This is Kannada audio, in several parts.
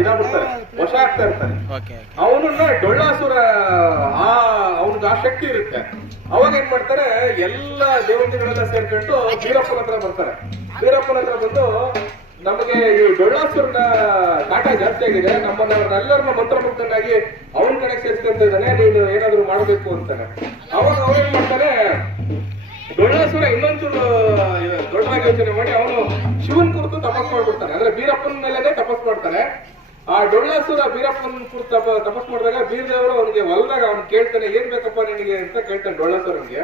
ಇದಾಗ್ಬಿಡ್ತಾರೆ, ವಶ ಆಗ್ತಾ ಇರ್ತಾನೆ. ಅವನನ್ನ ಡೊಳ್ಳಾಸುರ ಅವನಿಗೆ ಆ ಶಕ್ತಿ ಇರುತ್ತೆ. ಅವಾಗ ಏನ್ ಮಾಡ್ತಾರೆ, ಎಲ್ಲ ದೇವತೆಗಳೆಲ್ಲ ಸೇರ್ಕೊಂಡು ಬೀರಪ್ಪನ ಹತ್ರ ಬರ್ತಾರೆ. ಬೀರಪ್ಪನ ಹತ್ರ ಬಂದು, ನಮಗೆ ಈ ಡೊಳ್ಳಾಸುರನ ಕಾಟ ಜಾಸ್ತಿ ಆಗಿದೆ, ನಮ್ಮನ್ನೆಲ್ಲರನ್ನ ಮಂತ್ರಮುಗ್ಧನಾಗಿ ಅವನ ಕಡೆ ಸೇರಿಸ್ಕೊಂತ ಇದ್ದಾನೆ, ನೀನು ಏನಾದ್ರು ಮಾಡಬೇಕು ಅಂತಾನೆ. ಅವಾಗ ಅವ್ರೇನ್ ಮಾಡ್ತಾರೆ, ಡೊಳ್ಳಾಸುರ ಇನ್ನೊಂಚೂರು ದೊಡ್ಡದಾಗಿ ಯೋಚನೆ ಮಾಡಿ ಅವನು ಶಿವನ್ ಕುರಿತು ತಪಸ್ ಮಾಡ್ಬಿಡ್ತಾನೆ. ಅಂದ್ರೆ ಬೀರಪ್ಪನ ಮೇಲೆನೆ ತಪಸ್ ಮಾಡ್ತಾನೆ. ಆ ಡೊಳ್ಳಾಸುರ ಬೀರಪ್ಪನ ಕುರಿತು ತಪಸ್ ಮಾಡಿದಾಗ ಬೀರದೇವರು ಅವನಿಗೆ ಹೊಲದಾಗ ಅವ್ನು ಕೇಳ್ತಾನೆ, ಏನ್ ಬೇಕಪ್ಪ ನಿನಗೆ ಅಂತ ಕೇಳ್ತಾನೆ ಡೊಳ್ಳಾಸುರನಿಗೆ.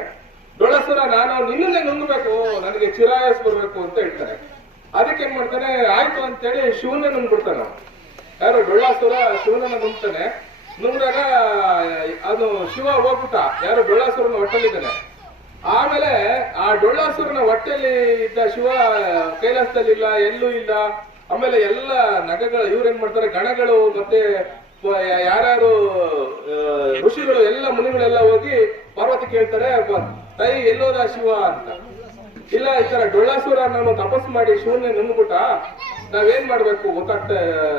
ಡೊಳ್ಳಾಸುರ, ನಾನು ನಿನ್ನನ್ನೇ ನುಂಗಬೇಕು, ನನಗೆ ಚಿರಾಯಸ್ ಬರ್ಬೇಕು ಅಂತ ಹೇಳ್ತಾನೆ. ಅದಕ್ಕೆ ಏನ್ ಮಾಡ್ತಾನೆ, ಆಯ್ತು ಅಂತೇಳಿ ಶಿವನೇ ನುಂಗ್ಬಿಡ್ತಾನೆ. ಯಾರು ಡೊಳ್ಳಾಸುರ ಶಿವನನ್ನ ನುಂಗ್ತಾನೆ. ನುಂಗ್ದಾಗ ಅದು ಶಿವ ಹೋಗ್ಬಿಟ್ಟ, ಯಾರು ಡೊಳ್ಳಾಸುರನ ಹೊಟ್ಟೆಲಿದ್ದಾನೆ. ಆಮೇಲೆ ಆ ಡೊಳ್ಳಾಸುರನ ಹೊಟ್ಟೆಯಲ್ಲಿ ಇದ್ದ ಶಿವ ಕೈಲಾಸದಲ್ಲಿ ಇಲ್ಲ, ಎಲ್ಲೂ ಇಲ್ಲ. ಆಮೇಲೆ ಎಲ್ಲ ನಗಗಳು ಇವ್ರೇನ್ ಮಾಡ್ತಾರೆ, ಗಣಗಳು ಮತ್ತೆ ಯಾರ್ಯಾರು ಋಷಿಗಳು ಎಲ್ಲ ಮುನಿಗಳೆಲ್ಲ ಹೋಗಿ ಪಾರ್ವತಿ ಕೇಳ್ತಾರೆ, ತಾಯಿ ಎಲ್ಲೋದ ಶಿವ ಅಂತ. ಇಲ್ಲ, ಈ ತರ ಡೊಳ್ಳಾಸುರ ನಾನು ತಪಸ್ ಮಾಡಿ ಶಿವನ್ನೇ ನುಂಗ್ಬಿಟ್ಟ, ನಾವೇನ್ ಮಾಡ್ಬೇಕು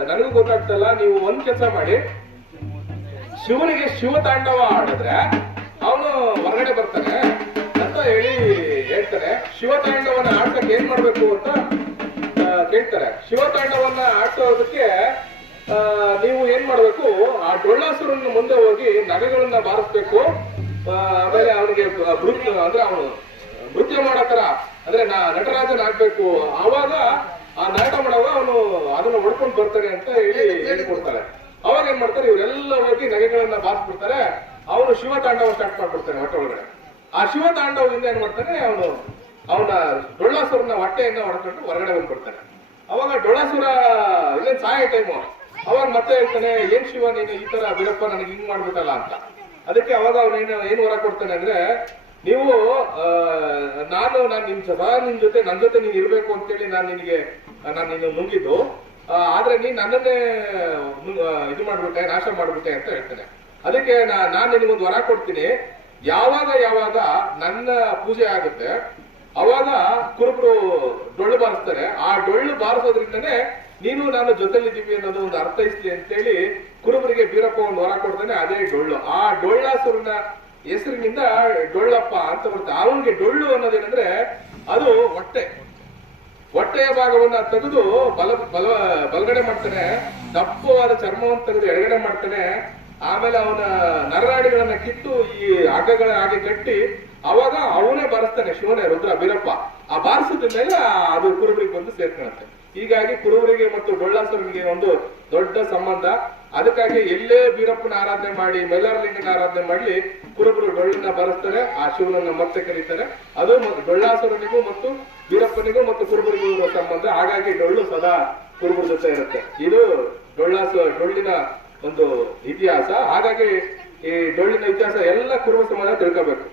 ನನಗೂ ಗೊತ್ತಾಗ್ತಲ್ಲ, ನೀವು ಒಂದ್ ಕೆಲಸ ಮಾಡಿ, ಶಿವನಿಗೆ ಶಿವ ತಾಂಡವ ಆಡಿದ್ರೆ ಅವನು ಹೊರಗಡೆ ಬರ್ತಾನೆ ಅಂತ ಹೇಳ್ತಾರೆ. ಶಿವ ತಾಂಡವನ ಆಡ್ಸಕ್ಕೆ ಏನ್ ಮಾಡ್ಬೇಕು ಅಂತ ಕೇಳ್ತಾರೆ. ಶಿವ ತಾಂಡವನ್ನ ಆಡ್ಸೋದಕ್ಕೆ ನೀವು ಏನ್ ಮಾಡ್ಬೇಕು, ಆ ಡೊಳ್ಳಾಸುರನ್ನ ಮುಂದೆ ಹೋಗಿ ನಗೆಗಳನ್ನ ಬಾರಿಸ್ಬೇಕು. ಆಮೇಲೆ ಅವನಿಗೆ ಅಂದ್ರೆ ಅವನು ನೃತ್ಯ ಮಾಡತರ, ಅಂದ್ರೆ ನಟರಾಜನ್ ಆಗ್ಬೇಕು. ಆವಾಗ ಆ ನಾಟಕ ಮಾಡುವಾಗ ಅವನು ಅದನ್ನ ಹೊಡ್ಕೊಂಡು ಬರ್ತಾನೆ ಅಂತ ಹೇಳ್ಕೊಡ್ತಾರೆ. ಅವಾಗ ಏನ್ ಮಾಡ್ತಾರೆ, ಇವರೆಲ್ಲ ಹೋಗಿ ನಗೆಗಳನ್ನ ಬಾರಿಸ್ಬಿಡ್ತಾರೆ. ಅವನು ಶಿವ ತಾಂಡವ ಸ್ಟಾರ್ಟ್ ಮಾಡ್ಬಿಡ್ತಾನೆ ಹೊಟ್ಟೆ ಒಳಗಡೆ. ಆ ಶಿವ ತಾಂಡವದಿಂದ ಏನ್ ಮಾಡ್ತಾನೆ, ಅವನ ಡೊಳ್ಳಾಸುರನ ಹೊಟ್ಟೆಯನ್ನ ಹೊಡ್ಕೊಂಡು ಹೊರಗಡೆ ಬಂದ್ಬಿಡ್ತಾನೆ. ಅವಾಗ ಡೊಳ್ಳಾಸುರ ಇಲ್ಲೇನ್ ಸಾಯ ಟೈಮು, ಅವಾಗ ಮತ್ತೆ ಹೇಳ್ತಾನೆ, ಏನ್ ಶಿವ ನೀನು ಈ ತರ ಬೀರಪ್ಪ ನನಗೆ ಹಿಂಗ್ ಮಾಡ್ಬಿಟ್ಟಲ್ಲ ಅಂತ. ಅದಕ್ಕೆ ಅವಾಗ ಅವನೇನು ಏನ್ ಹೊರ ಕೊಡ್ತಾನೆ ಅಂದ್ರೆ, ನೀವು ನಾನು ನಿನ್ ಜೊತೆ ನನ್ನ ಜೊತೆ ನೀನ್ ಇರ್ಬೇಕು ಅಂತೇಳಿ ನಾನು ನಿನ್ನ ನುಂಗಿದ್ದು, ಆದ್ರೆ ನೀನ್ ನನ್ನನ್ನೇ ಇದು ಮಾಡ್ಬಿಟ್ಟೆ, ನಾಶ ಮಾಡ್ಬಿಟ್ಟೆ ಅಂತ ಹೇಳ್ತಾನೆ. ಅದಕ್ಕೆ ನಾನ್ ನಿನಗೊಂದು ವರ ಕೊಡ್ತೀನಿ, ಯಾವಾಗ ನನ್ನ ಪೂಜೆ ಆಗುತ್ತೆ ಅವಾಗ ಕುರುಬರು ಡೊಳ್ಳು ಬಾರಿಸ್ತಾರೆ. ಆ ಡೊಳ್ಳು ಬಾರಿಸೋದ್ರಿಂದನೇ ನೀನು ನಾನು ಜೊತೆಲಿದ್ದೀವಿ ಅನ್ನೋದು ಒಂದು ಅರ್ಥೈಸ್ಲಿ ಅಂತೇಳಿ ಕುರುಬರಿಗೆ ಬೀರಪ್ಪ ಒಂದು ವರ ಕೊಡ್ತಾನೆ, ಅದೇ ಡೊಳ್ಳು. ಆ ಡೊಳ್ಳಾಸುರನ ಹೆಸರಿನಿಂದ ಡೊಳ್ಳಪ್ಪ ಅಂತ ಬರುತ್ತೆ. ಅವನಿಗೆ ಡೊಳ್ಳು ಅನ್ನೋದೇನಂದ್ರೆ ಅದು ಹೊಟ್ಟೆಯ ಭಾಗವನ್ನ ತೆಗೆದು ಬಲಗಡೆ ಮಾಡ್ತಾನೆ, ದಪ್ಪವಾದ ಚರ್ಮವನ್ನು ತೆಗೆದು ಎಡಗಡೆ ಮಾಡ್ತಾನೆ. ಆಮೇಲೆ ಅವನ ನರನಾಡಿಗಳನ್ನ ಕಿತ್ತು ಈ ಹಗ್ಗಗಳ ಹಾಗೆ ಕಟ್ಟಿ ಅವಾಗ ಅವನೇ ಬಾರಿಸ್ತಾನೆ, ಶಿವನೇ ರುದ್ರ ಬೀರಪ್ಪ. ಆ ಬಾರಿಸಿದ ಮೇಲೆ ಅದು ಕುರುಬರಿಗೆ ಬಂದು ಸೇರ್ಕೊಳ್ಳುತ್ತೆ. ಹೀಗಾಗಿ ಕುರುಬರಿಗೆ ಮತ್ತು ಡೊಳ್ಳಾಸುರನಿಗೆ ಒಂದು ದೊಡ್ಡ ಸಂಬಂಧ. ಅದಕ್ಕಾಗಿ ಎಲ್ಲೇ ಬೀರಪ್ಪನ ಆರಾಧನೆ ಮಾಡಿ, ಮೈಲಾರಲಿಂಗನ ಆರಾಧನೆ ಮಾಡ್ಲಿ, ಕುರುಬರು ಡೊಳ್ಳನ್ನ ಬಾರಿಸ್ತಾರೆ, ಆ ಶಿವನನ್ನ ಮತ್ತೆ ಕರೀತಾರೆ. ಅದು ಡೊಳ್ಳಾಸುರನಿಗೂ ಮತ್ತು ಬೀರಪ್ಪನಿಗೂ ಮತ್ತು ಕುರುಬರಿಗೂ ಇರುವ ಸಂಬಂಧ. ಹಾಗಾಗಿ ಡೊಳ್ಳು ಸದಾ ಕುರುಬರ ಜೊತೆ ಇರುತ್ತೆ. ಇದು ಡೊಳ್ಳಿನ ಒಂದು ಇತಿಹಾಸ. ಹಾಗಾಗಿ ಈ ಡೊಳ್ಳಿನ ಇತಿಹಾಸ ಎಲ್ಲ ಕುರುಬ ಸಮಾಜ ತಿಳ್ಕೋಬೇಕು.